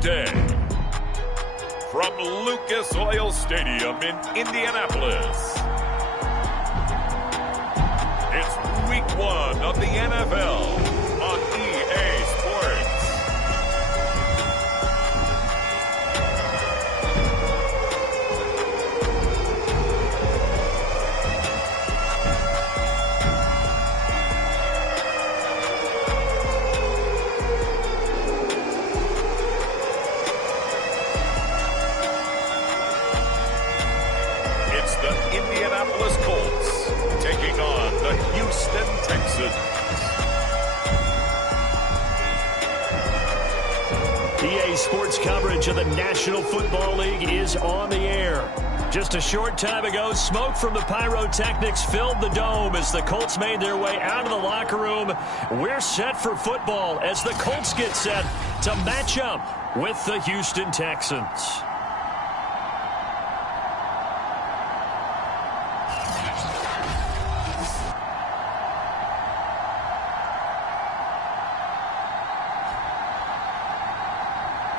day. From Lucas Oil Stadium in Indianapolis, it's Week 1 of the NFL on EA Sports. It's the Indianapolis Colts taking on the Houston Texans. EA Sports coverage of the National Football League is on the air. Just a short time ago, smoke from the pyrotechnics filled the dome as the Colts made their way out of the locker room. We're set for football as the Colts get set to match up with the Houston Texans.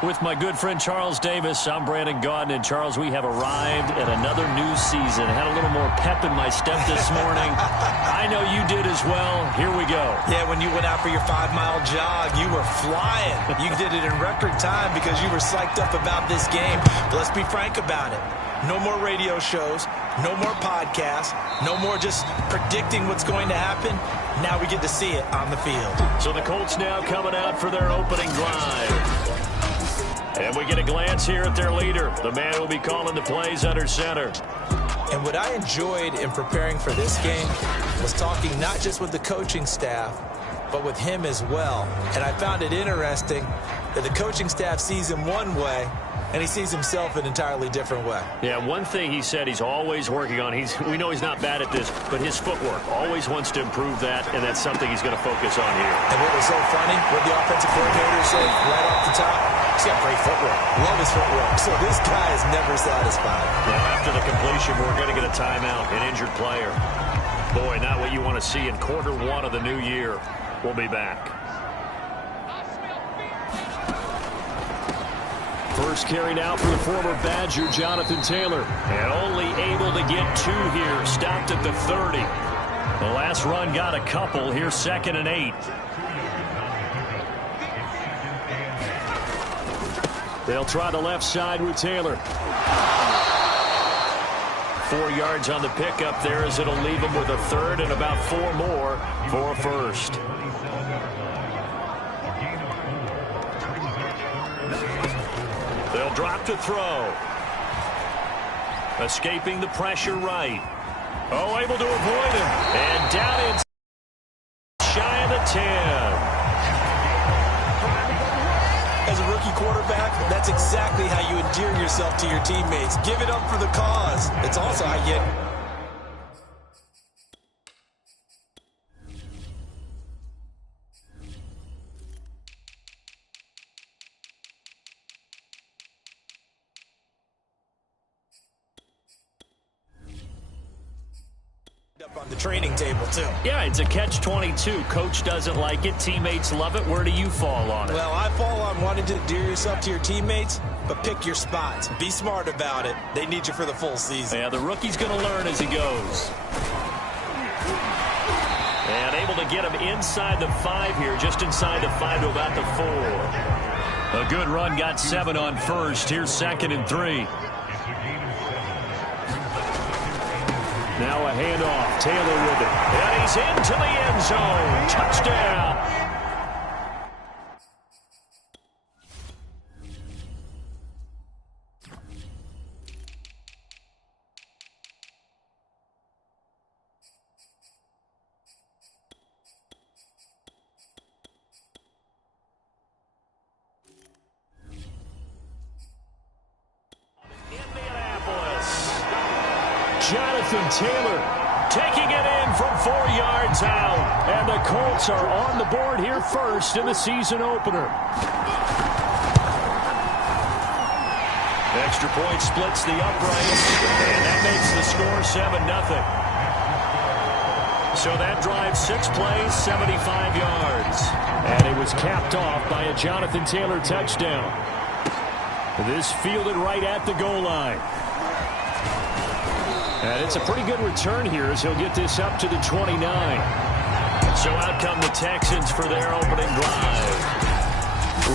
With my good friend Charles Davis, I'm Brandon Gaudin. And Charles, we have arrived at another new season. Had a little more pep in my step this morning. I know you did as well. Here we go. Yeah, when you went out for your 5-mile jog, you were flying. You did it in record time because you were psyched up about this game. But let's be frank about it. No more radio shows, no more podcasts, no more just predicting what's going to happen. Now we get to see it on the field. So the Colts now coming out for their opening drive. And we get a glance here at their leader, the man who will be calling the plays under center. And what I enjoyed in preparing for this game was talking not just with the coaching staff, but with him as well. And I found it interesting that the coaching staff sees him one way, and he sees himself an entirely different way. Yeah, one thing he said he's always working on, we know he's not bad at this, but his footwork, always wants to improve that, and that's something he's going to focus on here. And what was so funny, what the offensive coordinator said right off the top, he's got great footwork. Love his footwork. So this guy is never satisfied. Now, after the completion, we're going to get a timeout, an injured player. Boy, not what you want to see in quarter one of the new year. We'll be back. First carry now for the former Badger, Jonathan Taylor. And only able to get 2 here. Stopped at the 30. The last run got a couple. Here's 2nd and 8. They'll try the left side with Taylor. 4 yards on the pickup there as it'll leave him with a 3rd and about 4 more for a first. They'll drop to throw. Escaping the pressure right. Oh, able to avoid him. And down in shy of the 10. As a rookie quarterback, that's exactly how you endear yourself to your teammates. Give it up for the cause. It's also how you get... up on the training table, too. Yeah, it's a catch-22. Coach doesn't like it. Teammates love it. Where do you fall on it? Well, I fall on wanting to endear yourself to your teammates, but pick your spots. Be smart about it. They need you for the full season. Yeah, the rookie's going to learn as he goes. And able to get him inside the 5 here, just inside the 5 to about the 4. A good run, got 7 on first. Here's 2nd and 3. Now a handoff. Taylor with it. And he's into the end zone. Touchdown. Jonathan Taylor taking it in from 4 yards out. And the Colts are on the board here first in the season opener. Extra point splits the uprights, and that makes the score 7-0. So that drive 6 plays, 75 yards. And it was capped off by a Jonathan Taylor touchdown. This fielded right at the goal line. And it's a pretty good return here as he'll get this up to the 29. So out come the Texans for their opening drive.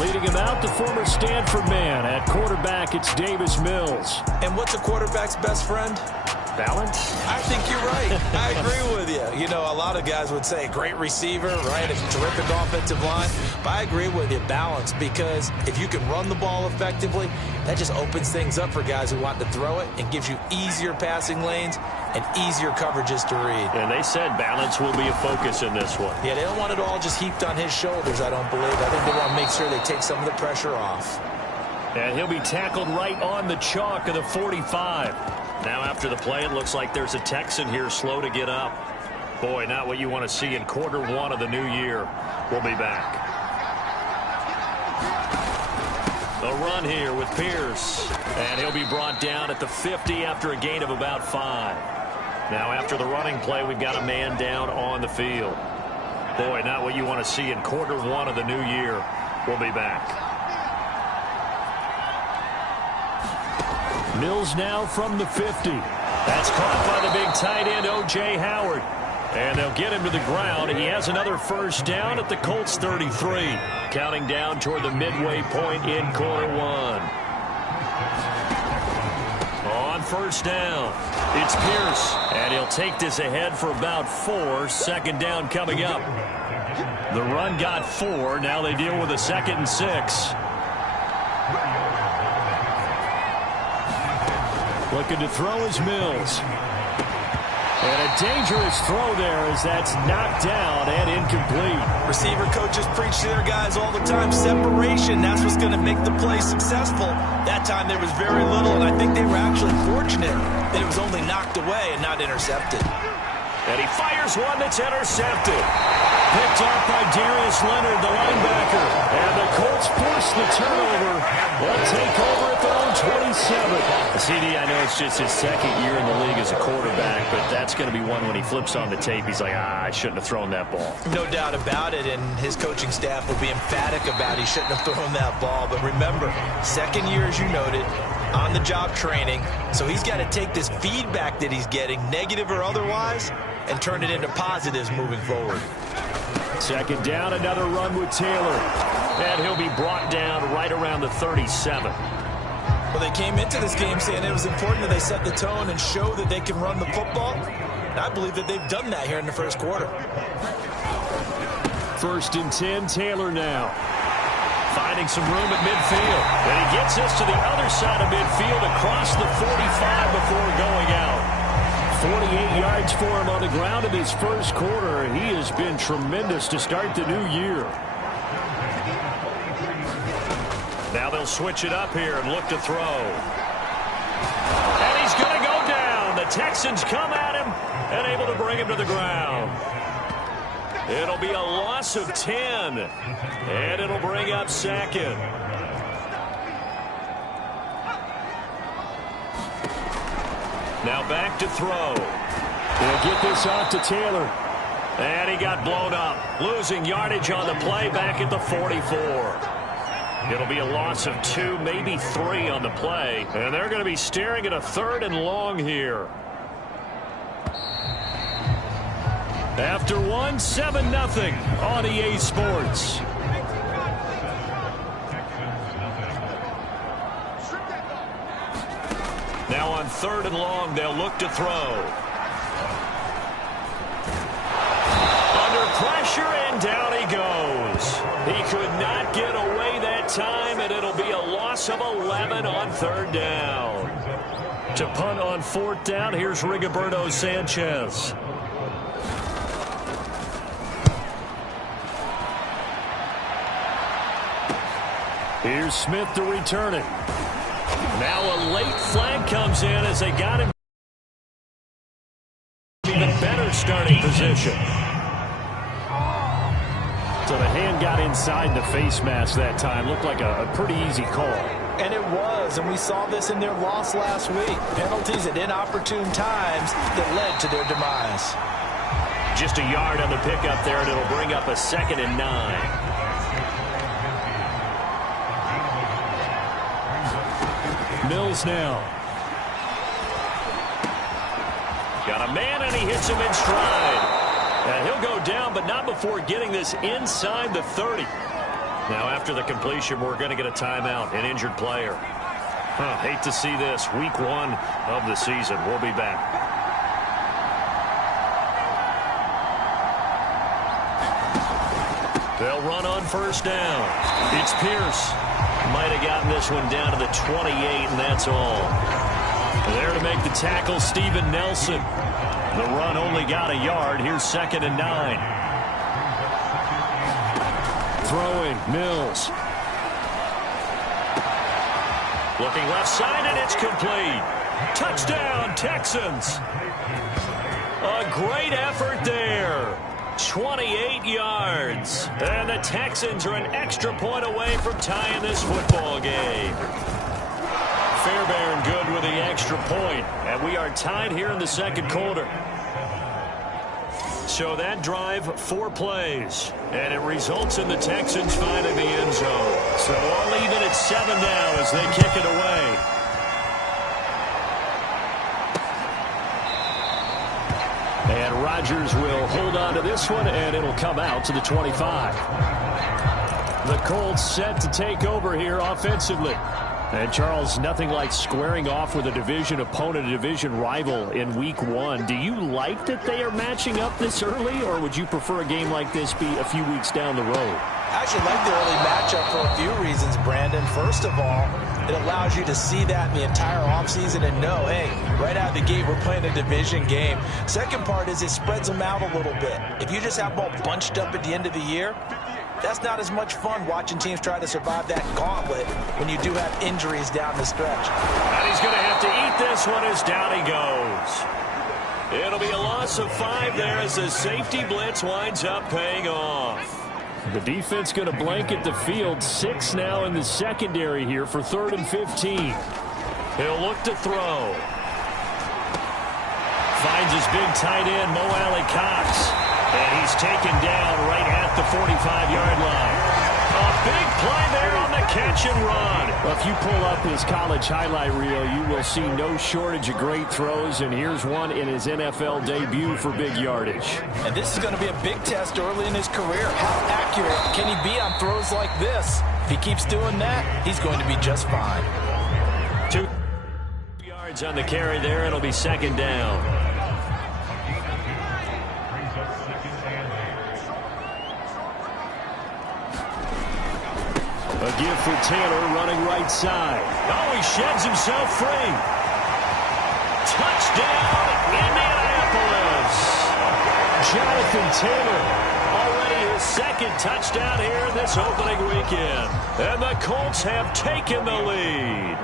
Leading him out, the former Stanford man. At quarterback, it's Davis Mills. And what's a quarterback's best friend? Balance? I think you're right. I agree with you. You know, a lot of guys would say great receiver, right? A terrific offensive line. But I agree with you, balance, because if you can run the ball effectively, that just opens things up for guys who want to throw it and gives you easier passing lanes and easier coverages to read. And they said balance will be a focus in this one. Yeah, they don't want it all just heaped on his shoulders, I don't believe. I think they want to make sure they take some of the pressure off. And he'll be tackled right on the chalk of the 45. Now after the play, it looks like there's a Texan here slow to get up. Boy, not what you want to see in quarter one of the new year. We'll be back. A run here with Pierce. And he'll be brought down at the 50 after a gain of about 5. Now after the running play, we've got a man down on the field. Boy, not what you want to see in quarter one of the new year. We'll be back. Mills now from the 50. That's caught by the big tight end, O.J. Howard. And they'll get him to the ground. He has another first down at the Colts 33. Counting down toward the midway point in quarter one. On first down, it's Pierce. And he'll take this ahead for about 4. Second down coming up. The run got 4. Now they deal with a 2nd and 6. Looking to throw is Mills. And a dangerous throw there as that's knocked down and incomplete. Receiver coaches preach to their guys all the time. Separation, that's what's going to make the play successful. That time there was very little, and I think they were actually fortunate that it was only knocked away and not intercepted. And he fires one that's intercepted. Picked off by Darius Leonard, the linebacker. And the Colts force the turnover. They'll take over at their own 27. CD, I know it's just his 2nd year in the league as a quarterback, but that's going to be one when he flips on the tape. He's like, I shouldn't have thrown that ball. No doubt about it, and his coaching staff will be emphatic about he shouldn't have thrown that ball. But remember, 2nd year, as you noted, on-the-job training. So he's got to take this feedback that he's getting, negative or otherwise, and turn it into positives moving forward. 2nd down, another run with Taylor. And he'll be brought down right around the 37. Well, they came into this game saying it was important that they set the tone and show that they can run the football. And I believe that they've done that here in the first quarter. 1st and 10, Taylor now. Finding some room at midfield. And he gets us to the other side of midfield across the 45 before going out. 48 yards for him on the ground in his first quarter. He has been tremendous to start the new year. Now they'll switch it up here and look to throw. And he's going to go down. The Texans come at him and able to bring him to the ground. It'll be a loss of 10. And it'll bring up 2nd. Now back to throw. They'll get this off to Taylor. And he got blown up. Losing yardage on the play back at the 44. It'll be a loss of 2, maybe 3 on the play. And they're going to be staring at a 3rd and long here. After 1, 7-0 on EA Sports. Now on 3rd and long, they'll look to throw. Under pressure, and down he goes. He could not get away that time, and it'll be a loss of 11 on 3rd down. To punt on 4th down, here's Rigoberto Sanchez. Here's Smith to return it. Now a late flag comes in as they got him even better starting position. So the hand got inside the face mask that time. Looked like a pretty easy call. And it was, and we saw this in their loss last week. Penalties at inopportune times that led to their demise. Just a yard on the pickup there, and it'll bring up a 2nd and 9. Mills now. Got a man, and he hits him in stride. And he'll go down, but not before getting this inside the 30. Now, after the completion, we're going to get a timeout, an injured player. Hate to see this. Week 1 of the season. We'll be back. They'll run on first down. It's Pierce. Might have gotten this one down to the 28, and that's all. There to make the tackle, Steven Nelson. The run only got a yard. Here's 2nd and 9. Throwing, Mills. Looking left side, and it's complete. Touchdown, Texans. A great effort there. 28 yards. And the Texans are an extra point away from tying this football game. Fairbairn good with the extra point. And we are tied here in the second quarter. So that drive, 4 plays. And it results in the Texans finding the end zone. So all even at 7 now as they kick it away. And Rodgers will hold on to this one, and it'll come out to the 25. The Colts set to take over here offensively. And, Charles, nothing like squaring off with a division opponent, a division rival in Week 1. Do you like that they are matching up this early, or would you prefer a game like this be a few weeks down the road? I actually like the early matchup for a few reasons, Brandon. First of all, it allows you to see that in the entire offseason and know, hey, right out of the gate, we're playing a division game. Second part is it spreads them out a little bit. If you just have them all bunched up at the end of the year, that's not as much fun watching teams try to survive that gauntlet when you do have injuries down the stretch. And he's going to have to eat this one as down he goes. It'll be a loss of 5 there as the safety blitz winds up paying off. The defense going to blanket the field. 6 now in the secondary here for 3rd and 15. He'll look to throw. Finds his big tight end, Mo Alley Cox. And he's taken down right at the 45-yard line. A big play there on the catch and run. Well, if you pull up his college highlight reel, you will see no shortage of great throws. And here's one in his NFL debut for big yardage. And this is going to be a big test early in his career. How accurate can he be on throws like this? If he keeps doing that, he's going to be just fine. 2 yards on the carry there. It'll be 2nd down. A give for Taylor running right side. Oh, he sheds himself free. Touchdown, Indianapolis. Jonathan Taylor, already his 2nd touchdown here in this opening weekend. And the Colts have taken the lead.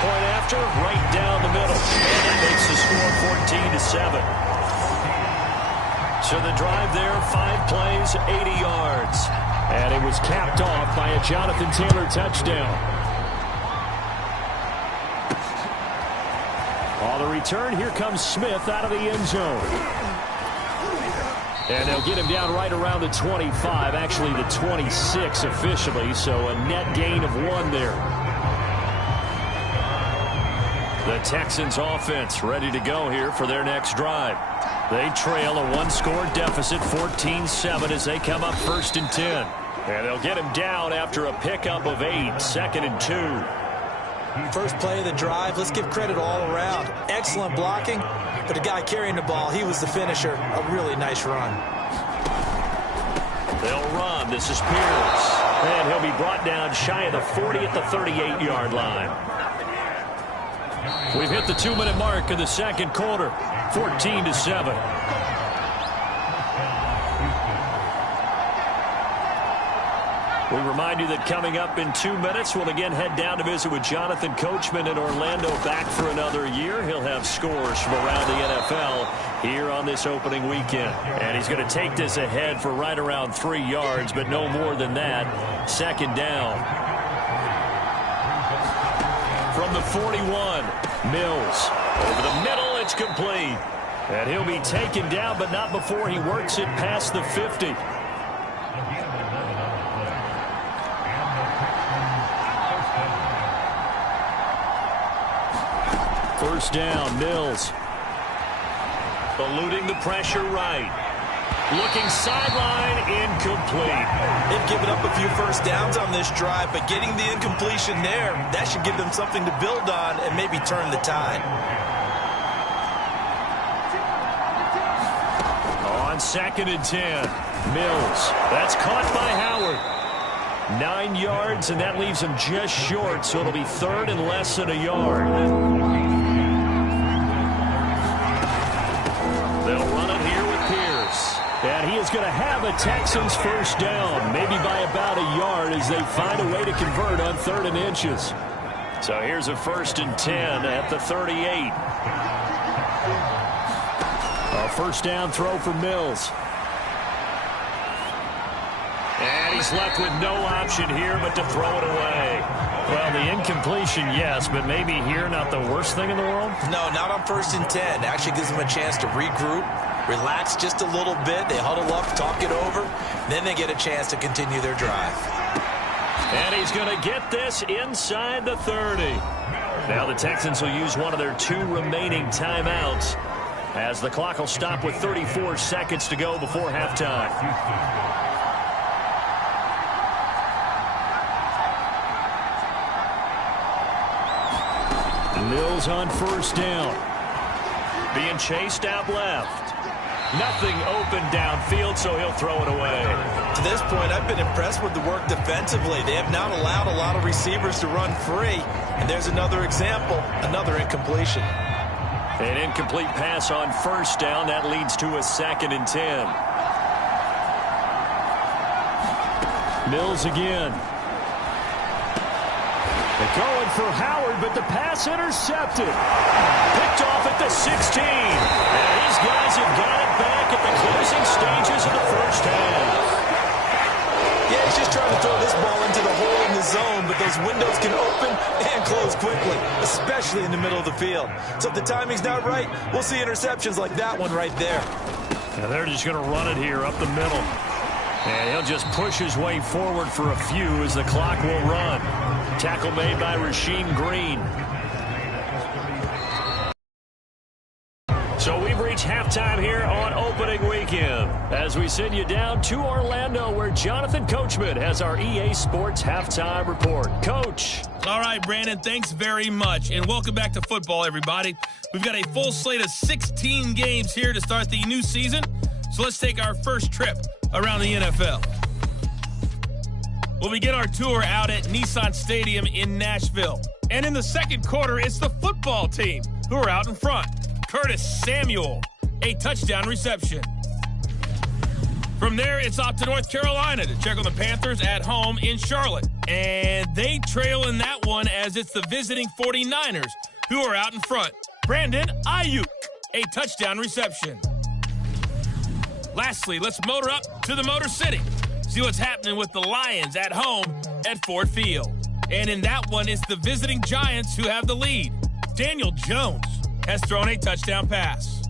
Point after, right down the middle. And that makes the score 14-7. So the drive there, 5 plays, 80 yards. And it was capped off by a Jonathan Taylor touchdown. On the return, here comes Smith out of the end zone. And they'll get him down right around the 25, actually the 26 officially, so a net gain of 1 there. The Texans offense ready to go here for their next drive. They trail a 1-score deficit, 14-7 as they come up 1st and 10. And they'll get him down after a pickup of 8, 2nd and 2. First play of the drive, let's give credit all around. Excellent blocking, but the guy carrying the ball, he was the finisher. A really nice run. They'll run. This is Pierce. And he'll be brought down shy of the 40 at the 38-yard line. We've hit the 2-minute mark in the second quarter. 14-7. We remind you that coming up in 2 minutes, we'll again head down to visit with Jonathan Coachman in Orlando, back for another year. He'll have scores from around the NFL here on this opening weekend. And he's going to take this ahead for right around 3 yards, but no more than that. 2nd down. From the 41, Mills. Over the middle, it's complete. And he'll be taken down, but not before he works it past the 50. first down. Mills eluding the pressure right. Looking sideline, incomplete. They've given up a few first downs on this drive, but getting the incompletion there, that should give them something to build on and maybe turn the tide. On 2nd and 10, Mills. That's caught by Howard. 9 yards, and that leaves him just short, so it'll be 3rd and less than a yard. They'll run it here with Pierce. And he is going to have a Texans first down, maybe by about a yard as they find a way to convert on 3rd and inches. So here's a 1st and 10 at the 38. A first down throw for Mills. And he's left with no option here but to throw it away. Well, the incompletion, yes, but maybe here not the worst thing in the world? No, not on 1st and 10. Actually gives them a chance to regroup, relax just a little bit. They huddle up, talk it over. Then they get a chance to continue their drive. And he's going to get this inside the 30. Now the Texans will use one of their 2 remaining timeouts as the clock will stop with 34 seconds to go before halftime. Mills on first down. Being chased out left. Nothing open downfield, so he'll throw it away. To this point, I've been impressed with the work defensively. They have not allowed a lot of receivers to run free. And there's another example, another incompletion. An incomplete pass on first down. That leads to a 2nd and 10. Mills again. They're going for Howard, but the pass intercepted. Picked off at the 16. And these guys have got it back at the closing stages of the first half. Yeah, he's just trying to throw this ball into the hole in the zone, but those windows can open and close quickly, especially in the middle of the field. So if the timing's not right, we'll see interceptions like that one right there. Now they're just going to run it here up the middle. And he'll just push his way forward for a few as the clock will run. Tackle made by Rasheem Green. So we've reached halftime here on opening weekend as we send you down to Orlando where Jonathan Coachman has our EA Sports halftime report. Coach. All right, Brandon, thanks very much. And welcome back to football, everybody. We've got a full slate of 16 games here to start the new season. So let's take our first trip around the NFL. We'll begin our tour out at Nissan Stadium in Nashville. And in the second quarter, it's the football team who are out in front. Curtis Samuel, a touchdown reception. From there, it's off to North Carolina to check on the Panthers at home in Charlotte. And they trail in that one as it's the visiting 49ers who are out in front. Brandon Ayuk, a touchdown reception. Lastly, let's motor up to the Motor City. See what's happening with the Lions at home at Ford Field. And in that one, it's the visiting Giants who have the lead. Daniel Jones has thrown a touchdown pass.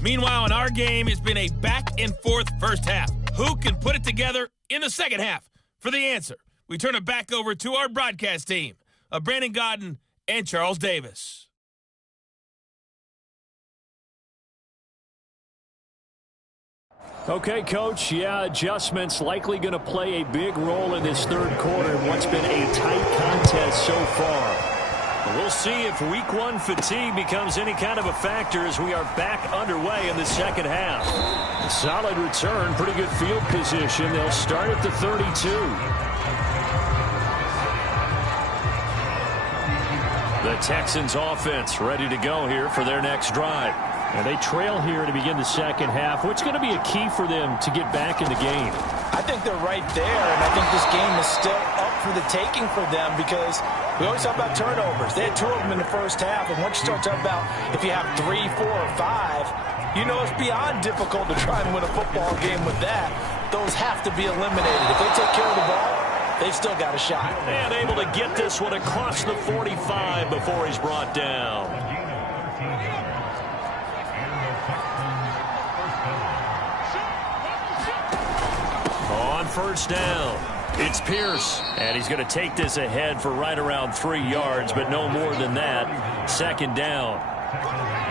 Meanwhile, in our game, it's been a back-and-forth first half. Who can put it together in the second half? For the answer, we turn it back over to our broadcast team of Brandon Godden and Charles Davis. Okay, Coach, yeah, adjustments likely going to play a big role in this third quarter in what's been a tight contest so far. We'll see if week one fatigue becomes any kind of a factor as we are back underway in the second half. A solid return, pretty good field position. They'll start at the 32. The Texans offense ready to go here for their next drive. And they trail here to begin the second half. What's going to be a key for them to get back in the game? I think they're right there, and I think this game is still up for the taking for them because we always talk about turnovers. They had 2 of them in the first half, and once you start talking about if you have 3, 4, or 5, you know it's beyond difficult to try and win a football game with that. Those have to be eliminated. If they take care of the ball, they've still got a shot. And able to get this one across the 45 before he's brought down. On first down, It's Pierce, and he's going to take this ahead for right around 3 yards, but no more than that. Second down.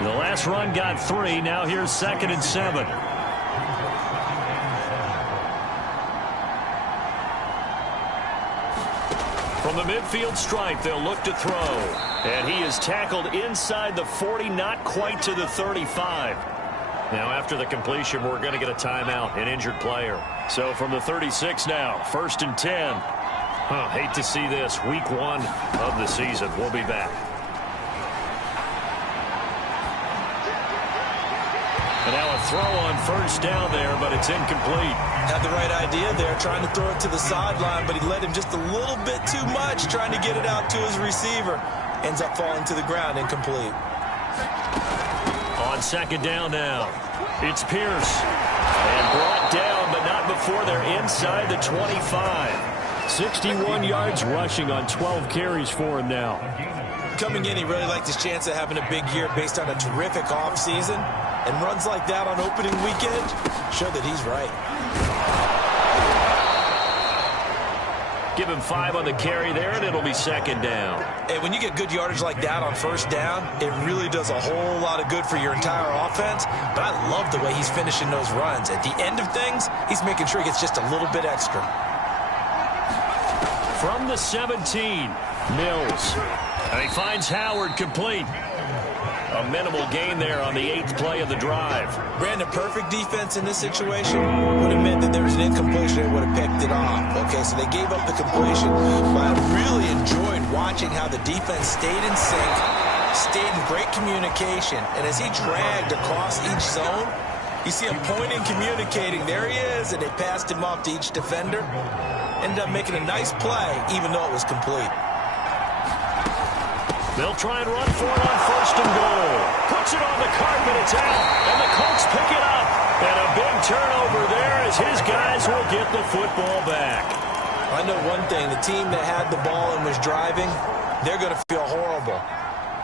The last run got 3. Now here's 2nd and 7. From the midfield stripe, they'll look to throw. And he is tackled inside the 40, not quite to the 35. Now after the completion, we're going to get a timeout, an injured player. So from the 36 now, 1st and 10. Hate to see this. Week 1 of the season. We'll be back. And now a throw on 1st down there, but it's incomplete. Had the right idea there, trying to throw it to the sideline, but he led him just a little bit too much, trying to get it out to his receiver. Ends up falling to the ground, incomplete. On 2nd down now, it's Pierce. And brought down, but not before they're inside the 25. 61 yards rushing on 12 carries for him now. Coming in, he really liked his chance of having a big year based on a terrific offseason. And runs like that on opening weekend show that he's right. Give him 5 on the carry there, and it'll be 2nd down. Hey, when you get good yardage like that on 1st down, it really does a whole lot of good for your entire offense. But I love the way he's finishing those runs. At the end of things, he's making sure he gets just a little bit extra. From the 17, Mills. And he finds Howard complete. A minimal gain there on the 8th play of the drive. Brandon, perfect defense in this situation would have meant that there was an incompletion and would have picked it off. Okay, so they gave up the completion, but I really enjoyed watching how the defense stayed in sync, stayed in great communication, and as he dragged across each zone, you see him pointing, communicating. There he is, and they passed him off to each defender. Ended up making a nice play, even though it was complete. They'll try and run for it on 1st and goal. Puts it on the carpet, it's out, and the Colts pick it up. And a big turnover there as his guys will get the football back. I know one thing, the team that had the ball and was driving, they're going to feel horrible.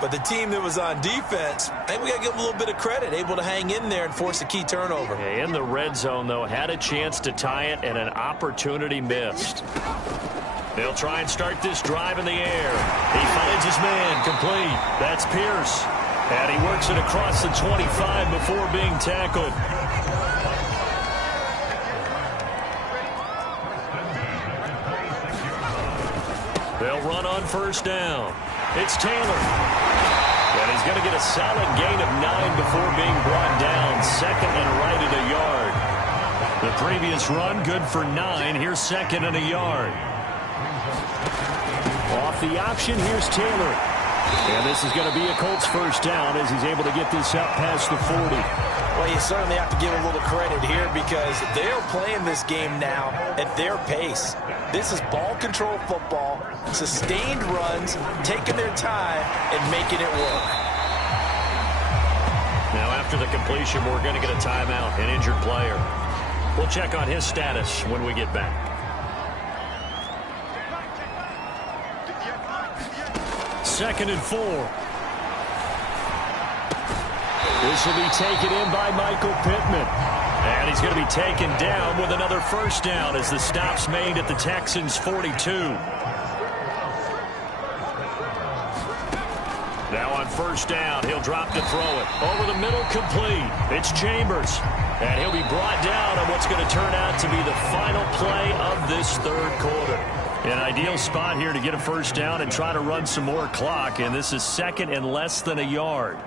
But the team that was on defense, I think we got to give them a little bit of credit, able to hang in there and force a key turnover. In the red zone, though, had a chance to tie it and an opportunity missed. They'll try and start this drive in the air. He finds his man, complete. That's Pierce. And he works it across the 25 before being tackled. They'll run on 1st down. It's Taylor. And he's going to get a solid gain of 9 before being brought down. 2nd and right at a yard. The previous run, good for 9. Here's 2nd and a yard. Off the option, here's Taylor. And this is going to be a Colts 1st down as he's able to get this out past the 40. Well, you certainly have to give a little credit here because they're playing this game now at their pace. This is ball control football, sustained runs, taking their time, and making it work. Now after the completion, we're going to get a timeout, an injured player. We'll check on his status when we get back. 2nd and 4. This will be taken in by Michael Pittman. And he's going to be taken down with another 1st down as the stop's made at the Texans' 42. Now on 1st down, he'll drop to throw it. Over the middle, complete. It's Chambers. And he'll be brought down on what's going to turn out to be the final play of this 3rd quarter. An ideal spot here to get a 1st down and try to run some more clock. And this is 2nd and less than a yard.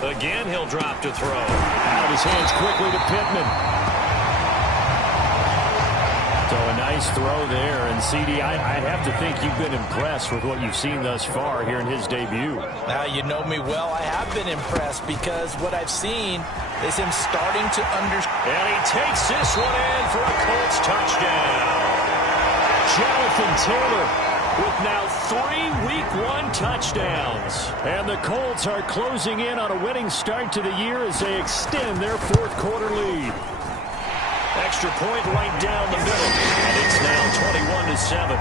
Again, he'll drop to throw. Out of his hands quickly to Pittman. So a nice throw there. And, CD, I'd have to think you've been impressed with what you've seen thus far here in his debut. Now, you know me well. I have been impressed because what I've seen is him starting to understand. And he takes this one in for a Colts touchdown. Jonathan Taylor with now 3 Week 1 touchdowns. And the Colts are closing in on a winning start to the year as they extend their 4th quarter lead. Extra point right down the middle. And it's now 21-7.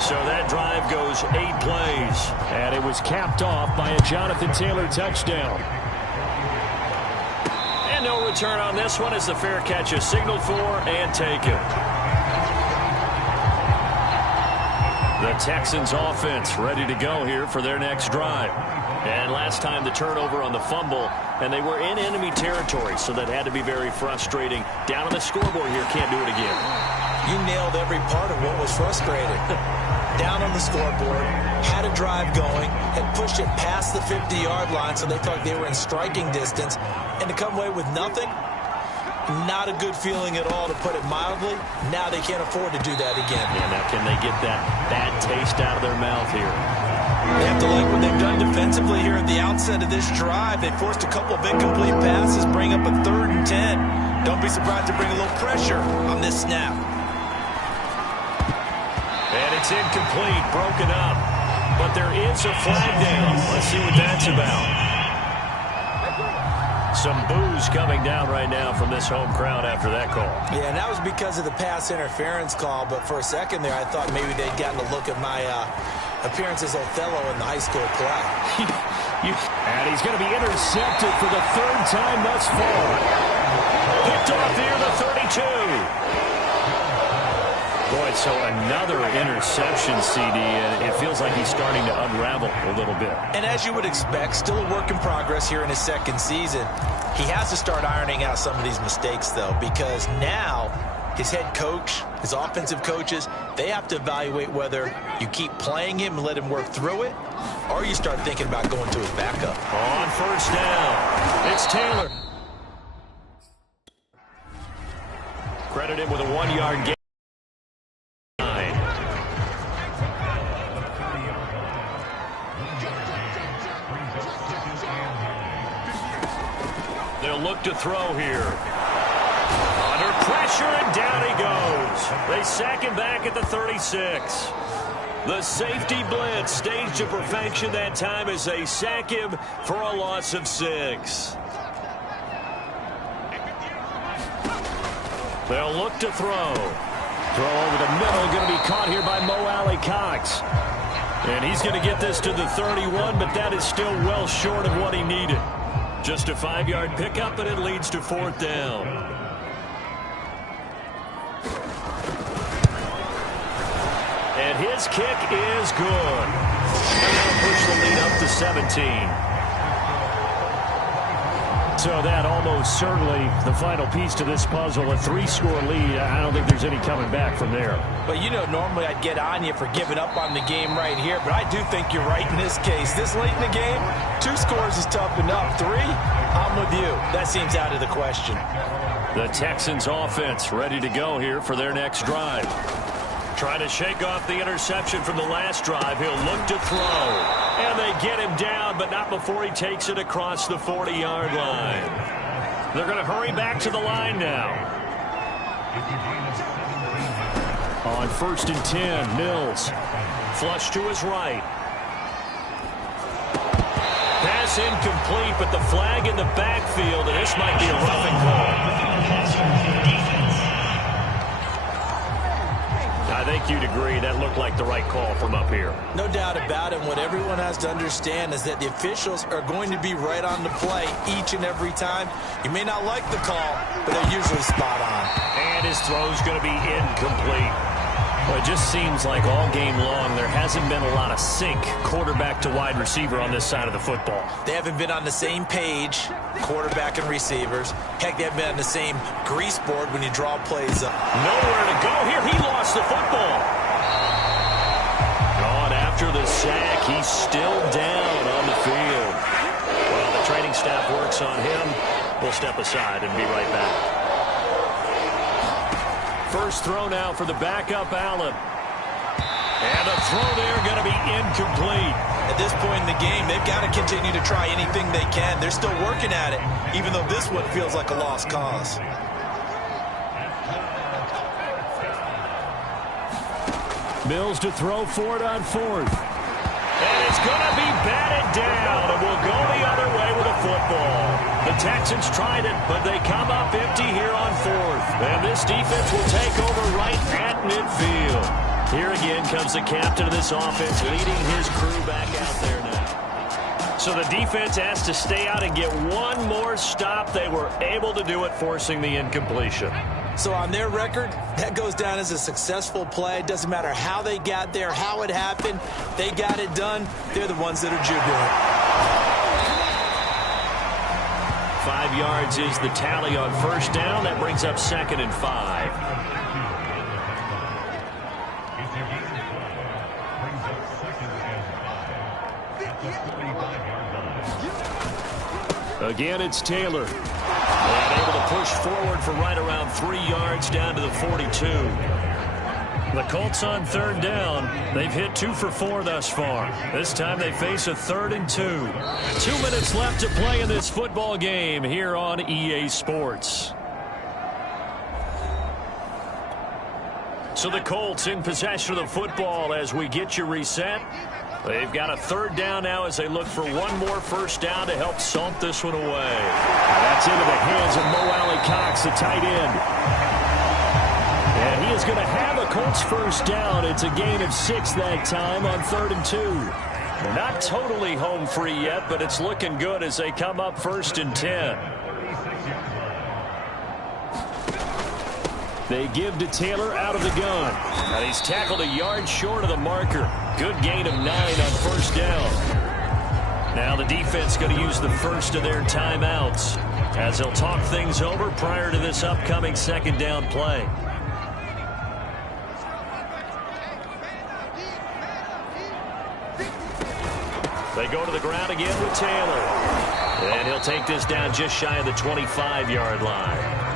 So that drive goes 8 plays. And it was capped off by a Jonathan Taylor touchdown. No return on this one as the fair catch is signaled for and taken. The Texans offense ready to go here for their next drive. And last time the turnover on the fumble, and they were in enemy territory, so that had to be very frustrating. Down on the scoreboard here, can't do it again. You nailed every part of what was frustrating. Down on the scoreboard, had a drive going, had pushed it past the 50-yard line, so they thought they were in striking distance, and to come away with nothing, not a good feeling at all, to put it mildly. Now they can't afford to do that again. Yeah, now can they get that bad taste out of their mouth here? They have to like what they've done defensively here at the outset of this drive. They forced a couple of incomplete passes, bring up a 3rd and 10. Don't be surprised to bring a little pressure on this snap. And it's incomplete, broken up. But there is a flag down. Let's see what that's about. Some boos coming down right now from this home crowd after that call. Yeah, and that was because of the pass interference call. But for a second there, I thought maybe they'd gotten a look at my appearance as Othello in the high school play. And he's going to be intercepted for the 3rd time thus far. Picked off near the 32. Boy, so another interception, CD, and it feels like he's starting to unravel a little bit. And as you would expect, still a work in progress here in his 2nd season. He has to start ironing out some of these mistakes, though, because now his head coach, his offensive coaches, they have to evaluate whether you keep playing him and let him work through it, or you start thinking about going to his backup. On 1st down, it's Taylor. Credit him with a 1-yard gain. They'll look to throw here. Under pressure, and down he goes. They sack him back at the 36. The safety blitz staged to perfection that time as they sack him for a loss of 6. They'll look to throw. Throw over the middle, going to be caught here by Mo Alley-Cox. And he's going to get this to the 31, but that is still well short of what he needed. Just a 5-yard pickup, and it leads to 4th down. And his kick is good. And that'll push the lead up to 17. So that almost certainly the final piece to this puzzle, a 3-score lead. I don't think there's any coming back from there. But, you know, normally I'd get on you for giving up on the game right here, but I do think you're right in this case. This late in the game, 2 scores is tough enough. 3, I'm with you. That seems out of the question. The Texans offense ready to go here for their next drive. Trying to shake off the interception from the last drive. He'll look to throw. And they get him down, but not before he takes it across the 40-yard line. They're going to hurry back to the line now. On 1st and 10, Mills. Flush to his right. Pass incomplete, but the flag in the backfield, and this might be a roughing call. I think you'd agree that looked like the right call from up here. No doubt about it. What everyone has to understand is that the officials are going to be right on the play each and every time. You may not like the call, but they're usually spot on. And his throw's going to be incomplete. Well, it just seems like all game long there hasn't been a lot of sync quarterback to wide receiver on this side of the football. They haven't been on the same page, quarterback and receivers. Heck, they haven't been on the same grease board when you draw plays up. Nowhere to go here. He lost the football. On after the sack, he's still down on the field. While the training staff works on him, we'll step aside and be right back. First throw now for the backup, Allen. And a throw there going to be incomplete. At this point in the game, they've got to continue to try anything they can. They're still working at it, even though this one feels like a lost cause. Mills to throw for it on 4th. And it's going to be batted down, and we'll go the other way with a football. The Texans tried it, but they come up empty here on 4th. And this defense will take over right at midfield. Here again comes the captain of this offense, leading his crew back out there now. So the defense has to stay out and get one more stop. They were able to do it, forcing the incompletion. So on their record, that goes down as a successful play. It doesn't matter how they got there, how it happened. They got it done. They're the ones that are jubilant. 5 yards is the tally on first down. That brings up 2nd and 5. Again, it's Taylor. And able to push forward for right around 3 yards down to the 42. The Colts on 3rd down. They've hit 2 for 4 thus far. This time they face a 3rd and 2. 2 minutes left to play in this football game here on EA Sports. So the Colts in possession of the football as we get you reset. They've got a 3rd down now as they look for one more first down to help salt this one away. That's into the hands of Mo Alley-Cox, the tight end. And he is going to have a Colts first down. It's a gain of 6 that time on 3rd and 2. They're not totally home free yet, but it's looking good as they come up 1st and 10. They give to Taylor out of the gun. And he's tackled a yard short of the marker. Good gain of 9 on first down. Now the defense going to use the first of their timeouts as they'll talk things over prior to this upcoming 2nd down play. They go to the ground again with Taylor. And he'll take this down just shy of the 25-yard line.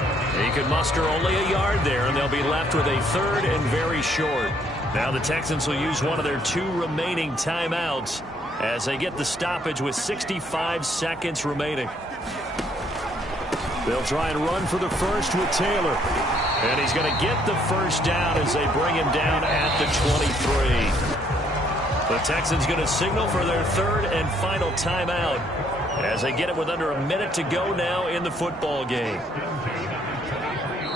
He could muster only a yard there, and they'll be left with a 3rd and very short. Now the Texans will use one of their 2 remaining timeouts as they get the stoppage with 65 seconds remaining. They'll try and run for the first with Taylor. And he's going to get the first down as they bring him down at the 23. The Texans going to signal for their 3rd and final timeout as they get it with under a minute to go now in the football game.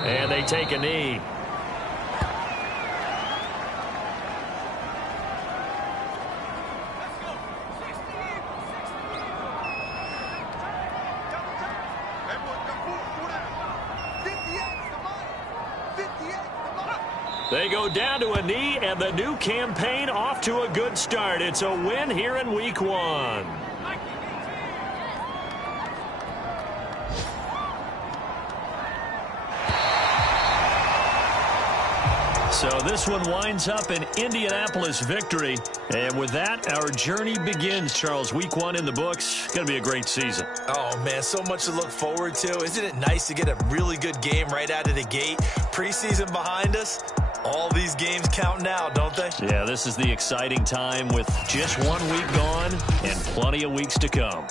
And they take a knee. They go down to a knee, and the new campaign off to a good start. It's a win here in Week 1. So this one winds up an Indianapolis victory. And with that, our journey begins, Charles. Week 1 in the books. Going to be a great season. Oh, man, so much to look forward to. Isn't it nice to get a really good game right out of the gate? Preseason behind us. All these games count now, don't they? Yeah, this is the exciting time with just 1 week gone and plenty of weeks to come.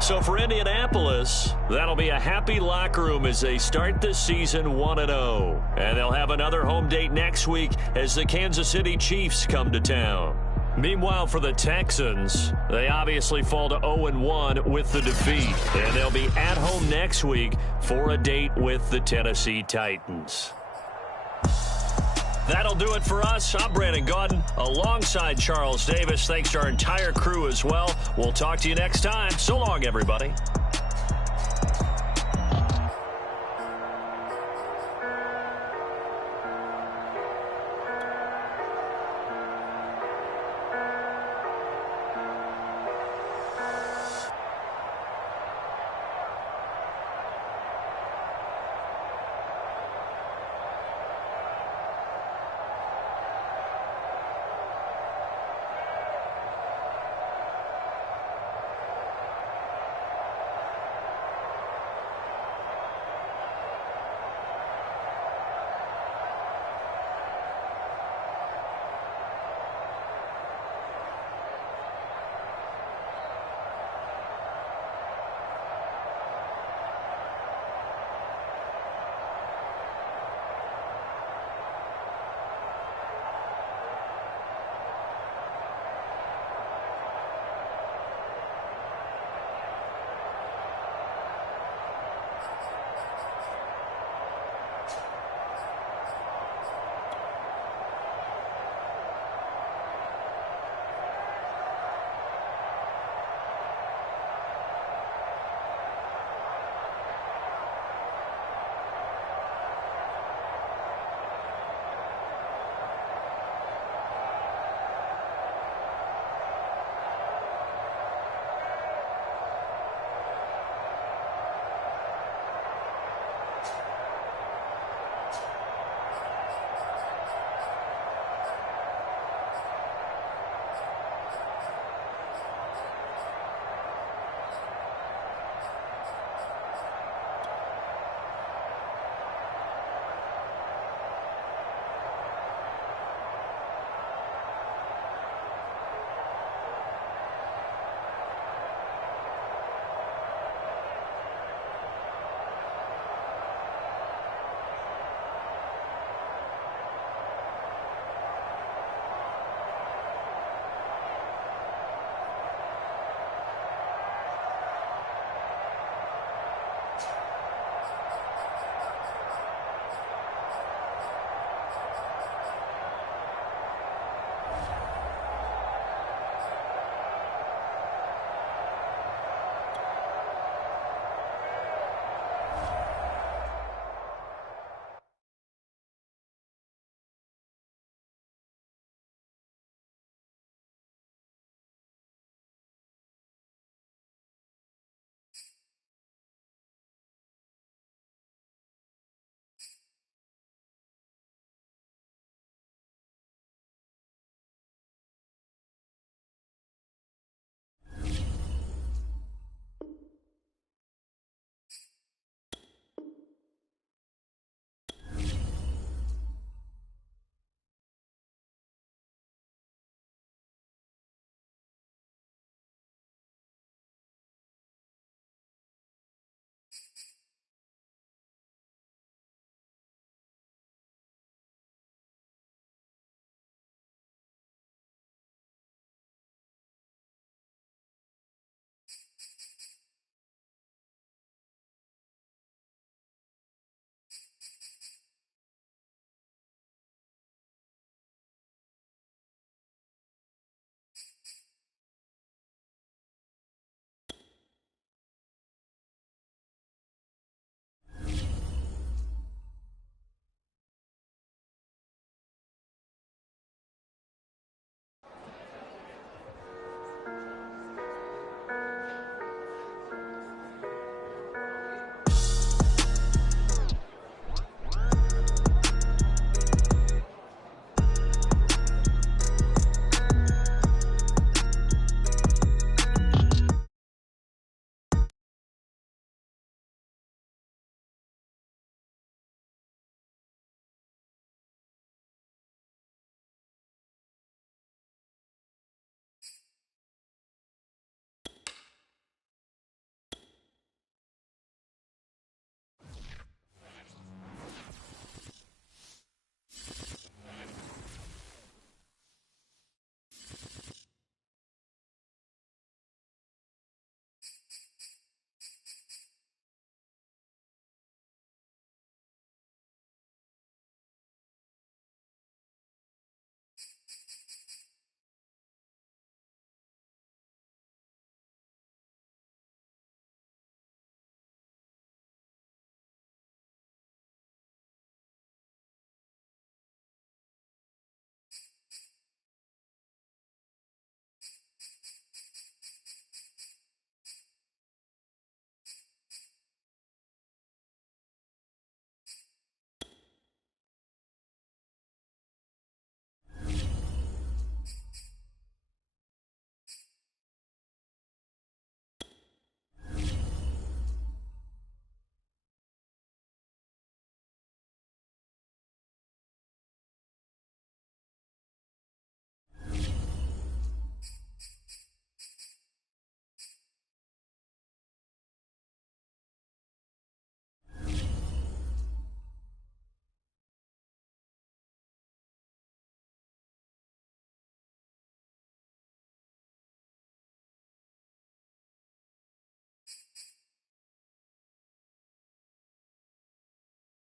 So for Indianapolis, that'll be a happy locker room as they start this season 1-0. And they'll have another home date next week as the Kansas City Chiefs come to town. Meanwhile, for the Texans, they obviously fall to 0-1 with the defeat. And they'll be at home next week for a date with the Tennessee Titans. That'll do it for us. I'm Brandon Gaudin alongside Charles Davis. Thanks to our entire crew as well. We'll talk to you next time. So long, everybody.